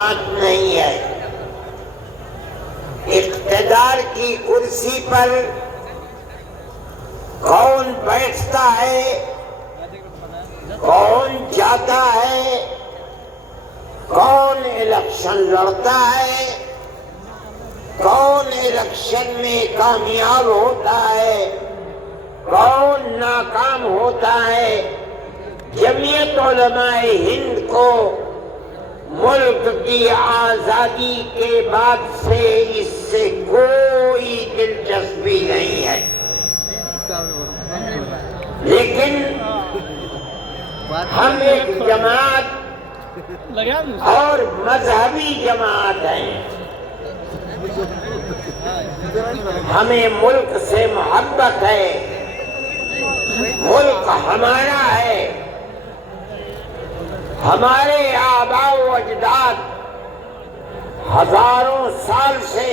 بات نہیں ہے۔ اقتدار کی کرسی پر کون بیٹھتا ہے، کون جاتا ہے، کون الیکشن لڑتا ہے، کون الیکشن میں کامیاب ہوتا ہے، کون ناکام ہوتا ہے، جمعیت علماء ہند کو ملک کی آزادی کے بعد سے اس سے کوئی دلچسپی نہیں ہے، لیکن ہم ایک جماعت اور مذہبی جماعت ہیں۔ ہمیں ملک سے محبت ہے، ملک ہمارا ہے۔ ہمارے آباء و اجداد ہزاروں سال سے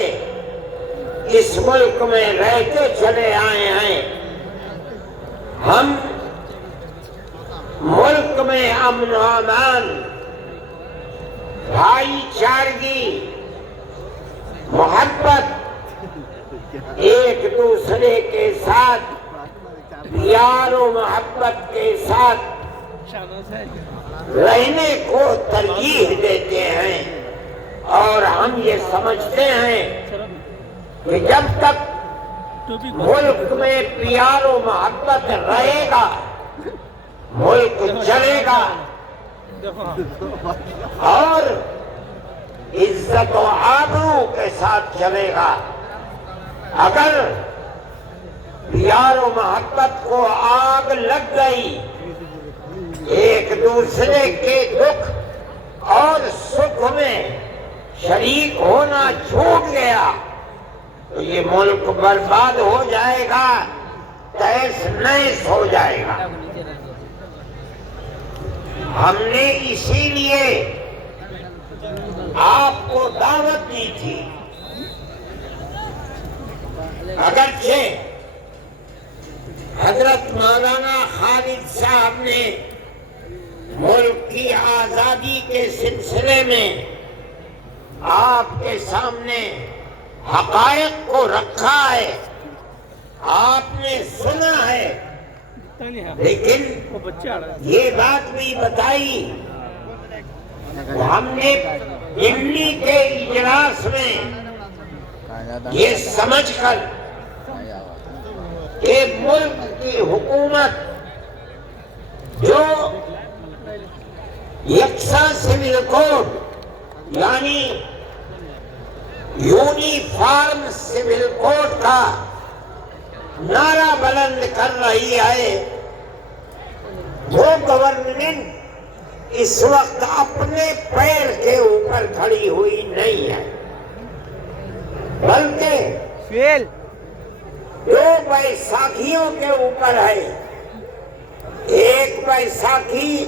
اس ملک میں رہتے چلے آئے ہیں۔ ہم ملک میں امن و امان، بھائی چارگی، محبت، ایک دوسرے کے ساتھ پیار و محبت کے ساتھ رہنے کو ترجیح دیتے ہیں، اور ہم یہ سمجھتے ہیں کہ جب تک ملک میں پیار و محبت رہے گا ملک چلے گا اور عزت و آبرو کے ساتھ چلے گا۔ اگر پیار و محبت کو آگ لگ گئی، ایک دوسرے کے دکھ اور سکھ میں شریک ہونا چھوٹ گیا، تو یہ ملک برباد ہو جائے گا، تہس نہس ہو جائے گا۔ ہم نے اسی لیے آپ کو دعوت دی تھی، اگرچہ حضرت مولانا خالد صاحب نے ملک کی آزادی کے سلسلے میں آپ کے سامنے حقائق کو رکھا ہے، آپ نے سنا ہے، لیکن یہ بات بھی بتائی، ہم نے دلی کے اجلاس میں یہ سمجھ کر کہ ملک کی حکومت جو یکساں سول کوڈ یعنی یونیفارم سول کوڈ کا نعرہ بلند کر رہی ہے، وہ گورنمنٹ اس وقت اپنے پیر کے اوپر کھڑی ہوئی نہیں ہے، بلکہ دو بیساکھیوں کے اوپر ہے۔ ایک بیساکھی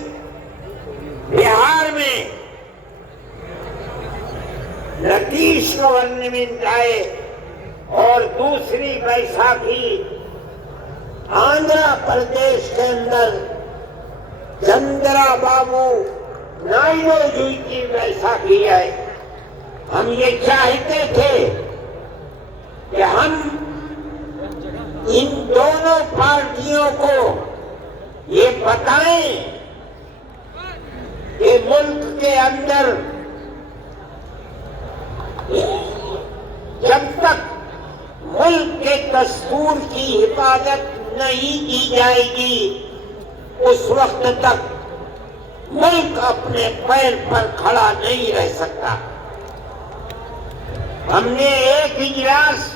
بہار میں نتیش گورنمنٹ آئے، اور دوسری بیساکھی آندھرا پردیش کے اندر چندرا بابو نائیڈو جی کی بیساکھی ہے۔ ہم یہ چاہتے تھے کہ ہم ان دونوں پارٹیوں کو یہ بتائیں کہ ملک کے اندر جب تک ملک کے دستور کی حفاظت نہیں کی جائے گی، اس وقت تک ملک اپنے پیر پر کھڑا نہیں رہ سکتا۔ ہم نے ایک اجلاس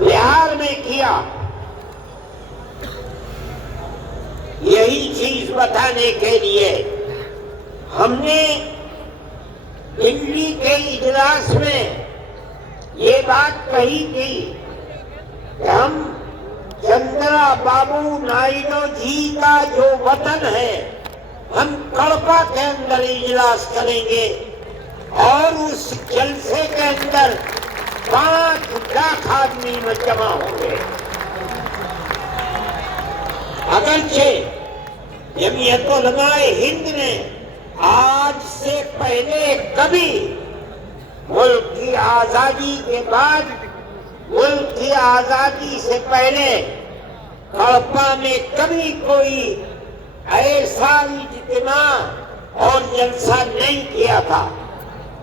بہار میں کیا، یہی چیز بتانے کے لیے ہم نے دلی کے اجلاس میں یہ بات کہی تھی کہ ہم چندرا بابو نائیڈو جی کا جو وطن ہے، ہم کڑپا کے اندر اجلاس کریں گے، اور اس جلسے کے اندر 5 لاکھ آدمی میں جمع ہوں گے۔ اگرچہ جمعیت علماء ہند نے پہلے کبھی ملک کی آزادی کے بعد، ملک کی آزادی سے پہلے کڑپا میں کبھی کوئی ایسا اجتماع اور جلسہ نہیں کیا تھا.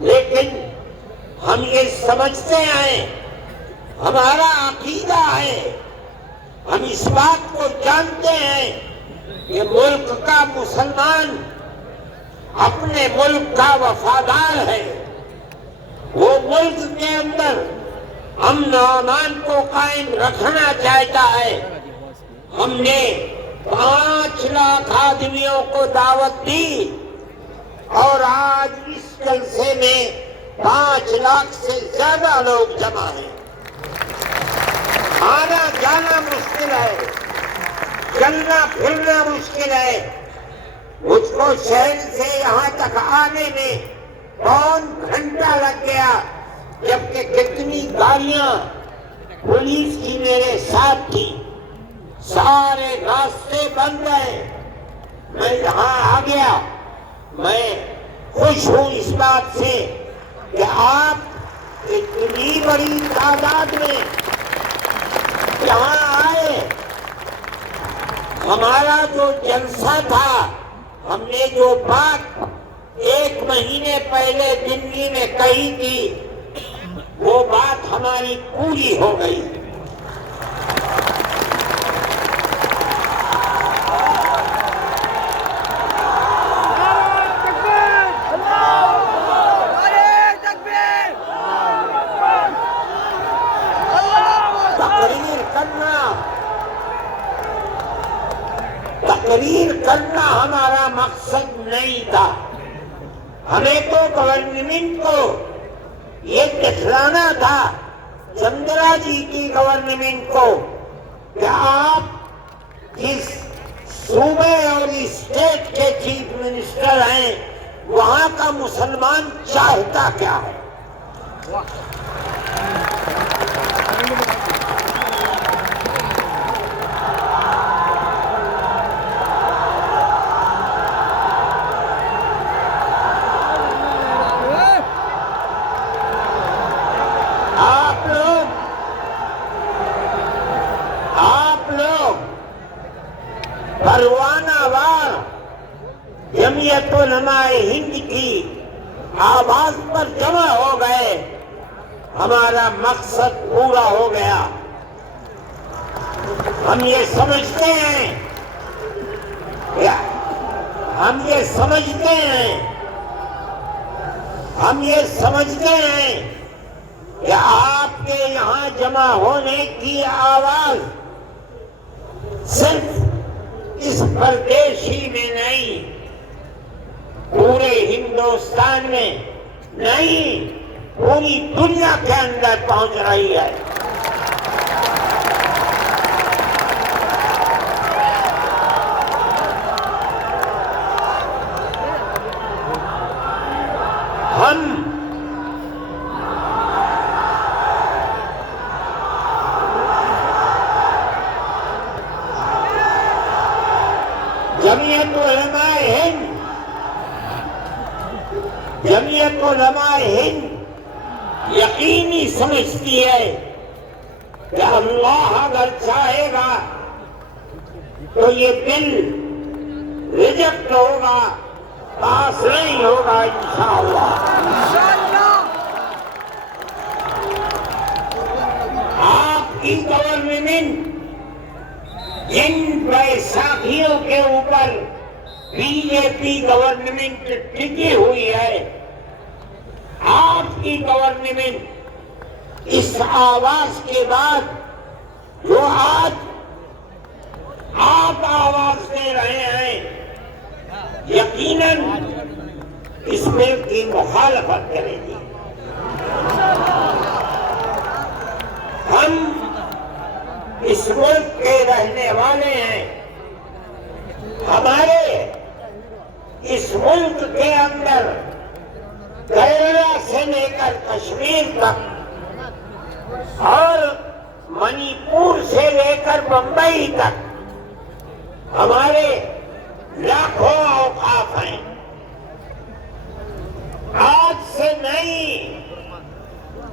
لیکن ہم یہ سمجھتے ہیں، ہمارا عقیدہ ہے، ہم اس بات کو جانتے ہیں کہ ملک کا مسلمان اپنے ملک کا وفادار ہے. وہ ملک کے اندر امن و امان کو قائم رکھنا چاہتا ہے. ہم نے 5 لاکھ آدمیوں کو دعوت دی اور آج اس جلسے میں 5 لاکھ سے زیادہ لوگ جمع ہیں. آنا جانا مشکل ہے، چلنا پھرنا مشکل ہے. مجھ کو شہر سے یہاں تک آنے میں 3 گھنٹہ لگ گیا، جبکہ کتنی گاڑیاں پولیس کی میرے ساتھ تھی. سارے راستے بند گئے. میں یہاں آ گیا. میں خوش ہوں اس بات سے کہ آپ اتنی بڑی تعداد میں یہاں آئے. ہمارا جو جلسہ تھا، ہم نے جو بات 1 مہینے پہلے دلی میں کہی تھی، وہ بات ہماری پوری ہو گئی. تقریر کرنا ہمارا مقصد نہیں تھا. ہمیں تو گورنمنٹ کو یہ دکھلانا تھا، چندرا جی کی گورنمنٹ کو، کہ آپ جس صوبے اور اسٹیٹ کے چیف منسٹر ہیں، وہاں کا مسلمان چاہتا کیا ہے. پروانہ وار جمعیت علماء ہند کی آواز پر جمع ہو گئے. ہمارا مقصد پورا ہو گیا. ہم یہ سمجھتے ہیں کہ آپ کے یہاں جمع ہونے کی آواز صرف اس پردیشی میں نہیں، پورے ہندوستان میں نہیں، پوری دنیا کے اندر پہنچ رہی ہے. ہم جمعیت علماء ہند یقینی سمجھتی ہے کہ اللہ اگر چاہے گا تو یہ بل ریجیکٹ ہوگا، پاس نہیں ہوگا انشاءاللہ. آپ کی گورنمنٹ جن بیساکھیوں کے اوپر بی جے پی گورنمنٹ ٹکی ہوئی ہے، آپ کی گورنمنٹ اس آواز کے بعد جو آج آپ آواز دے رہے ہیں، یقیناً اس بل کی مخالفت کرے گی. ہم اس ملک کے رہنے والے ہیں. ہمارے اس ملک کے اندر کیرلا سے لے کر کشمیر تک اور منی پور سے لے کر بمبئی تک ہمارے لاکھوں اوقاف ہیں. نہیں،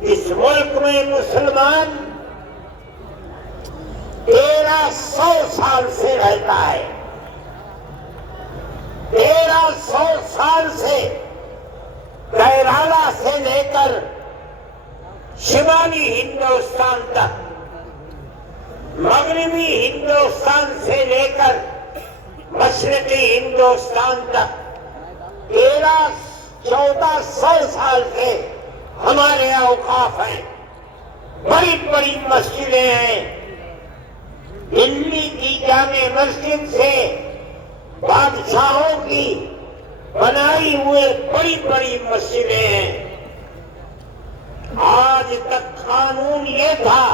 اس ملک میں مسلمان 1300 سال سے رہتا ہے، 1300 سال سے کیرالہ سے لے کر شمالی ہندوستان تک، مغربی ہندوستان سے لے کر مشرقی ہندوستان تک 1300-1400 سال کے ہمارے اوقاف ہیں، بڑی بڑی مسجدیں ہیں۔ دلی کی جامع مسجد سے بادشاہوں کی بنائی ہوئے بڑی بڑی مسجدیں ہیں۔ آج تک قانون یہ تھا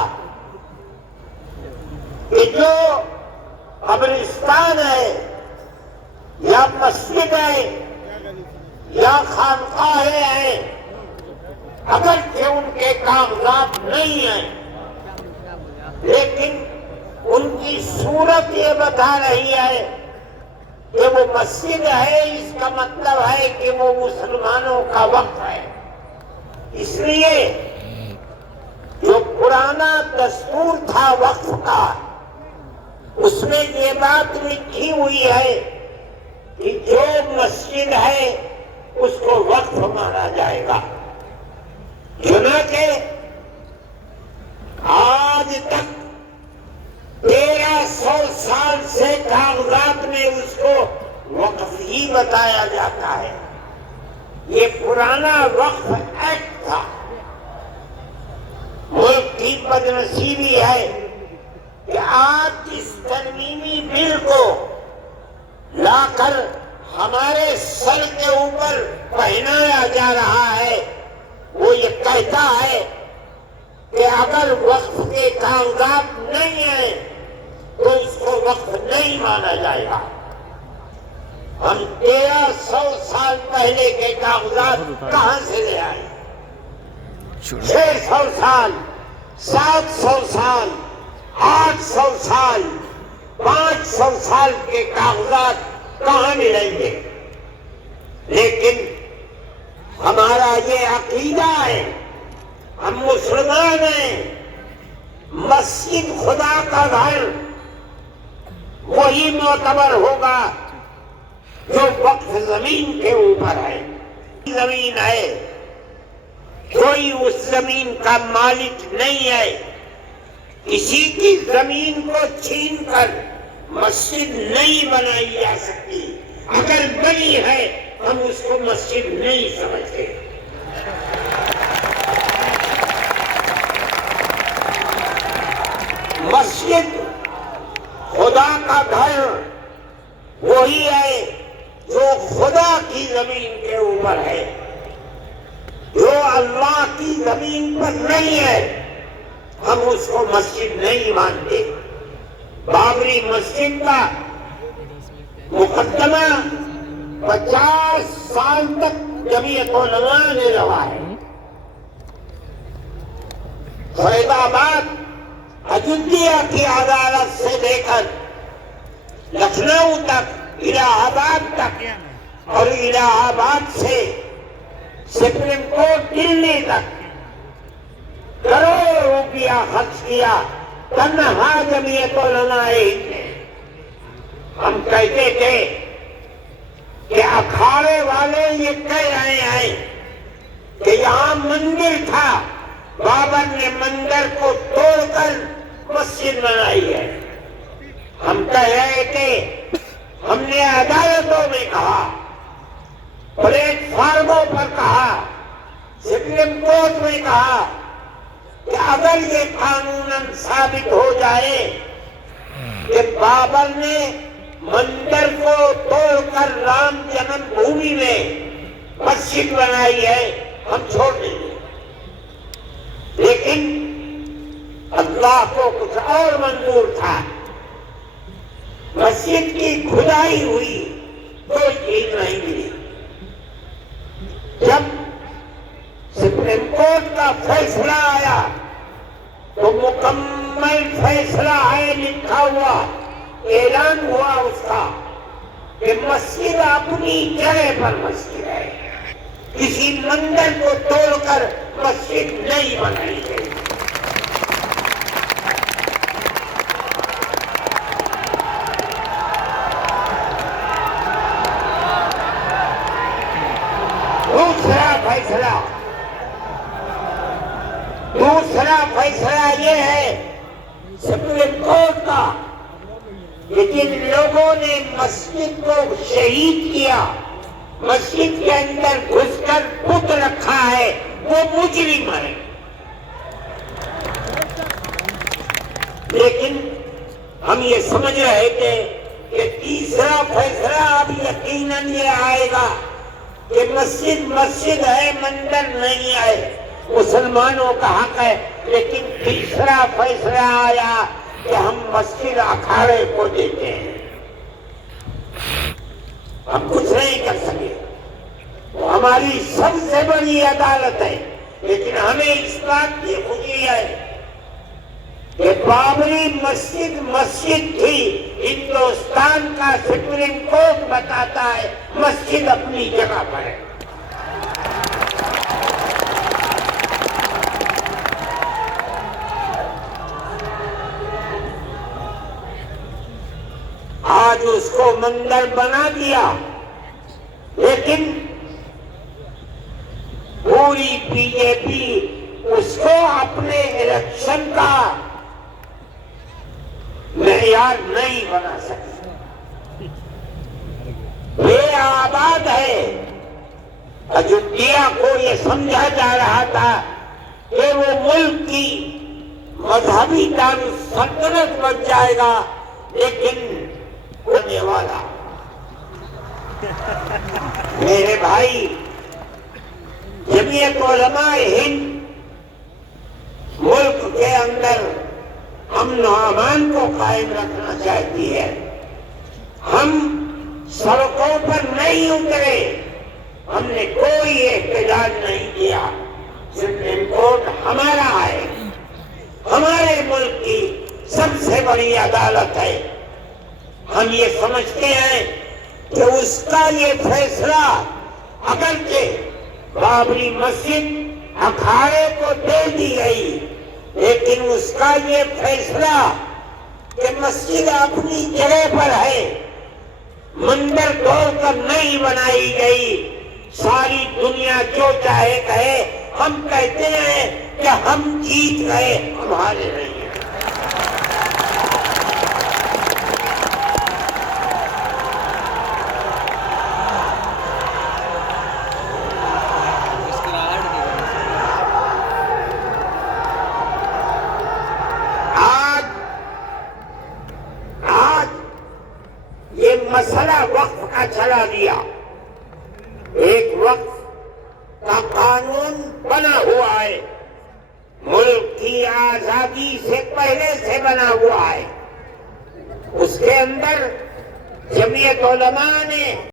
کہ جو قبرستان ہے یا مسجد ہے یا خانقاہیں ہیں، اگرچہ ان کے کاغذات نہیں ہیں، لیکن ان کی صورت یہ بتا رہی ہے کہ وہ مسجد ہے، اس کا مطلب ہے کہ وہ مسلمانوں کا وقف ہے۔ اس لیے جو پرانا دستور تھا وقف کا، اس میں یہ بات لکھی ہوئی ہے کہ جو مسجد ہے اس کو وقف مانا جائے گا۔ چنانچہ آج تک 1300 سال سے کاغذات میں اس کو وقف ہی بتایا جاتا ہے۔ یہ پرانا وقف ایکٹ تھا۔ ملک کی بدنصیبی ہے کہ آج اس ترمیمی بل کو لا کر ہمارے سر کے اوپر پہنایا جا رہا ہے۔ وہ یہ کہتا ہے کہ اگر وقف کے کاغذات نہیں ہیں تو اس کو وقف نہیں مانا جائے گا۔ ہم 1300 سال پہلے کے کاغذات کہاں سے لے آئے؟ 600 سال، 700 سال، 800 سال، 500 سال کے کاغذات کہاں ملیں گے؟ لیکن ہمارا یہ عقیدہ ہے، ہم مسلمان ہیں، مسجد خدا کا گھر وہی معتبر ہوگا جو وقف زمین کے اوپر ہے۔ زمین ہے، کوئی اس زمین کا مالک نہیں ہے، کسی کی زمین کو چھین کر مسجد نہیں بنائی جا سکتی۔ اگر بنی ہے ہم اس کو مسجد نہیں سمجھتے۔ مسجد خدا کا گھر وہی ہے جو خدا کی زمین کے اوپر ہے۔ جو اللہ کی زمین پر نہیں ہے ہم اس کو مسجد نہیں مانتے۔ بابری مسجد کا مقدمہ 50 سال تک جمعیت علماء نے روا ہے۔ فیض آباد اجودھیا کی عدالت سے لے کر لکھنؤ تک، الہ آباد تک، اور الہ آباد سے سپریم کورٹ دلی تک کروڑوں روپیہ خرچ کیا تنہا جمعیت علماء ہند نے۔ ہم کہتے تھے کہ اکھاڑے والے یہ کہہ رہے ہیں کہ یہاں مندر تھا، بابر نے مندر کو توڑ کر مسجد بنائی ہے۔ ہم کہہ رہے تھے، ہم نے عدالتوں میں کہا، پلیٹ فارموں پر کہا، سپریم کورٹ میں کہا کہ اگر یہ قانوناً ثابت ہو جائے کہ بابر نے مندر کو توڑ کر رام جنم بھومی میں مسجد بنائی ہے، ہم چھوڑ دیں گے۔ لیکن اللہ کو کچھ اور منظور تھا۔ مسجد کی کھدائی ہوئی، کوئی چیز نہیں ملی۔ جب سپریم کورٹ کا فیصلہ آیا تو مکمل فیصلہ ہے، لکھا ہوا، اعلان ہوا اس کا کہ مسجد اپنی جگہ پر مسجد ہے۔ کسی مندر کو توڑ کر مسجد نہیں بنائی گئی۔ دوسرا فیصلہ یہ ہے سپریم کورٹ کا کہ جن لوگوں نے مسجد کو شہید کیا، مسجد کے اندر گھس کر بت رکھا ہے، وہ مجرم ہے۔ لیکن ہم یہ سمجھ رہے تھے کہ تیسرا فیصلہ اب یقیناً یہ آئے گا کہ مسجد مسجد ہے، مندر نہیں ہے، مسلمانوں کا حق ہے۔ لیکن تیسرا فیصلہ آیا کہ ہم مسجد اکھاڑے کو دیتے ہیں، ہم کچھ نہیں کر سکے، وہ ہماری سب سے بڑی عدالت ہے۔ لیکن ہمیں اس بات کی خوشی ہے کہ بابری مسجد مسجد تھی، ہندوستان کا سپریم کورٹ بتاتا ہے مسجد اپنی جگہ پر ہے۔ آج اس کو مندر بنا دیا، لیکن پوری بی جے پی اس کو اپنے الیکشن کا معیار نہیں بنا سکی۔ بے آباد ہے۔ اجودھیا کو یہ سمجھا جا رہا تھا کہ وہ ملک کی مذہبی دارالسلطنت بن جائے گا، لیکن ہونے والا میرے بھائی، جمعیت علماء ہند ملک کے اندر امن و امان کو قائم رکھنا چاہتی ہے۔ ہم سڑکوں پر نہیں اترے، ہم نے کوئی احتجاج نہیں کیا۔ سپریم کورٹ ہمارا ہے، ہمارے ملک کی سب سے بڑی عدالت ہے۔ ہم یہ سمجھتے ہیں کہ اس کا یہ فیصلہ اگرچہ بابری مسجد اکھاڑے کو دے دی گئی، لیکن اس کا یہ فیصلہ کہ مسجد اپنی جگہ پر ہے، مندر توڑ کر نہیں بنائی گئی، ساری دنیا جو چاہے کہے، ہم کہتے ہیں کہ ہم جیت گئے، ہمارے نہیں۔ مسئلہ وقف کا چلا دیا، ایک وقف کا قانون بنا ہوا ہے، ملک کی آزادی سے پہلے سے بنا ہوا ہے، اس کے اندر جمعیت علماء نے